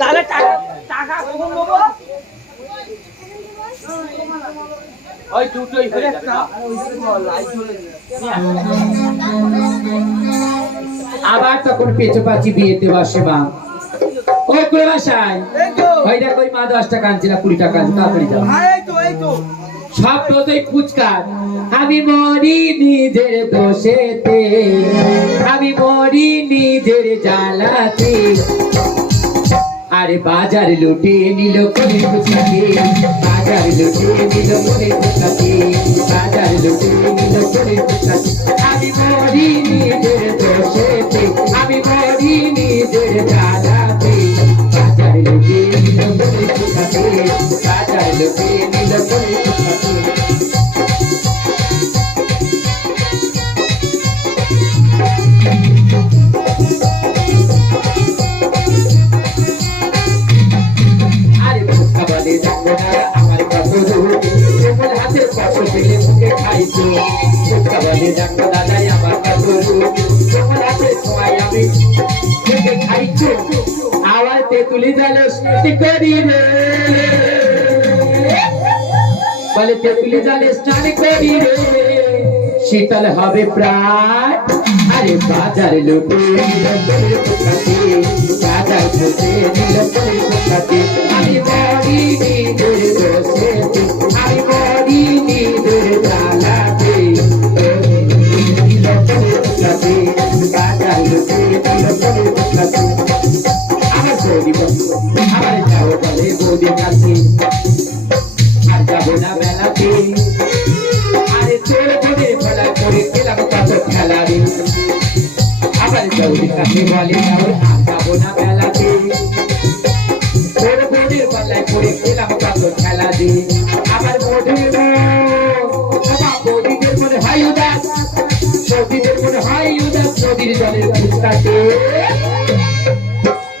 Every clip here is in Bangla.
তাহলে টাকা কখন দেবো? ওই দুটোই হয়ে যাবে। আবার তখন পেঁচো পাচ্ছি বিয়েতে বসে মা। ওই করে বাসায় ওই দেখ ওই মা 10 টাকা আনছিল 20 টাকা আনছিল তাড়াতাড়ি যাও। সব দোষই ফুচকার। আমি মরি নিজের দোষেতে, আমি মরি নিজের জ্বালাতে। আরে বাজার লুটে নিল কোলে ফুচকাকে, বাজার লুটে নিল কোলে ফুচকাকে, বাজার লুটে নিল কোলে ফুচকাকে। আমি মরি নিজের দোষেতে, আমি মরি নিজের জ্বালাতে। বাজার লুটে নিল কোলে ফুচকাকে, বাজার লুটে নিল কোলে ফুচকাকে। আমার কত রূপ তোমার হাতের ফসল পেলে মুখে খাইছো। ফুচকা বলে দেখো দাদাই আমার কত রূপ তোমার হাতের ছোঁয়ায় আমি মুখে খাইছো। আবার তেঁতুলি জালে স্নান করি রে, বলে তেঁতুলি জালে স্নান করি রে, শীতল হবে প্রায়। আরে বাজার লুটে নিল কোলে ফুচকাকে, বাজার লুটে নিল কোলে ফুচকাকে। আমি মরি নিজের দোষেতে, আমি মরি নিজের জ্বালাতে। নিল কোলে ফুচকাকে, বাজার লুটে নিল কোলে ফুচকাকে। আমার বৌদি আমার যাও বলে বৌদির কাছে, আর যাবো না মেলাতে। আরে তোর বোনের ফেলা করে গেলাম কত খেলা রে। আবার বৌদির কাছে বলে যাবো না মেলাতে, তোর বোনের ফেলায় করে গেলাম কত খেলা রে। আবার বৌদির বৌদিদের মনে হয় উদাস, বৌদিদের মনে হয় উদাস নদীর জলের ফুচকাকে।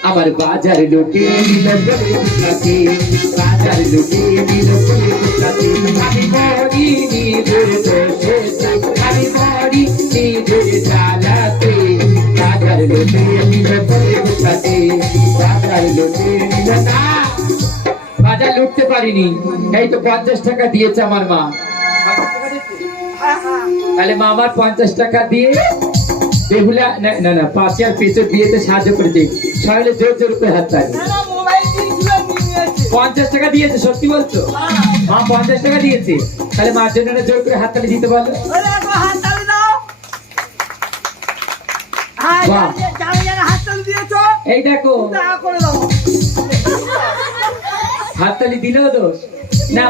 আমার বাজার লুটে নিল কোলে ফুচকাকে, বাজার লুটে নিল কোলে ফুচকাকে। আমি মরি নিজের দোষেতে, আমি মরি নিজের জ্বালাতে। বাজার লুটে নিল কোলে ফুচকাকে, বাজার লুটে নিল না। বাজার লুটতে পারিনি, এই তো 50 টাকা দিয়েছে আমার মা। তাহলে মা আমার 50 টাকা দিয়ে বেহুলা না না না পাশে আর পেছনে বিয়েতে সাহায্য করেছে। সবাই জোর জোর করে হাত তালি। 50 টাকা দিয়েছে, সত্যি বলছো? মা 50 টাকা দিয়েছে, তাহলে মার জন্য জোর করে হাত তালি দিতে পারলো। এই দেখো হাত তালি দিলেও দোষ না।